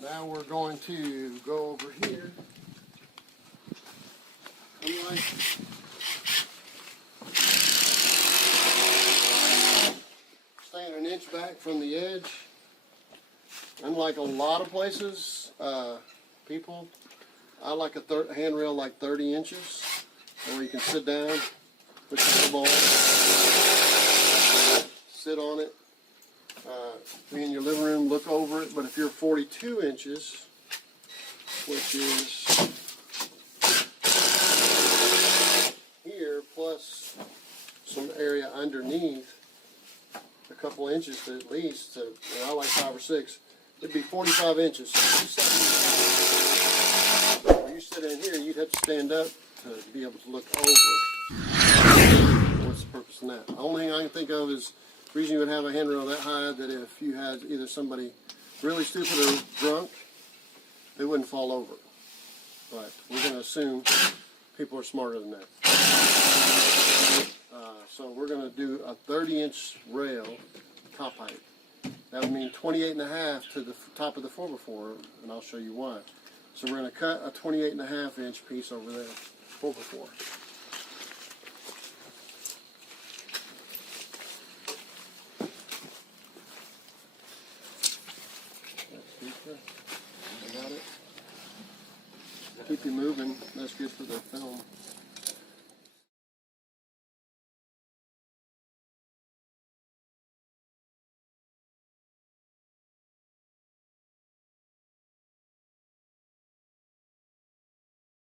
Now we're going to go over here. Staying an inch back from the edge. Unlike a lot of places, people, I like a handrail like 30 inches, where you can sit down, put your elbow on it, sit on it, be in your living room, look over it. But if you're 42 inches, which is here plus some area underneath, a couple inches at least, I like 5 or 6, it'd be 45 inches. So when you sit in here, you'd have to stand up to be able to look over. What's the purpose of that? The only thing I can think of is the reason you would have a handrail that high, that if you had either somebody really stupid or drunk, they wouldn't fall over. But we're going to assume people are smarter than that. So we're going to do a 30-inch rail top height. That would mean 28.5 to the top of the 4x4, and I'll show you why. So we're going to cut a 28.5 inch piece over there, 4x4. I got it. Keep you moving. That's good for the film.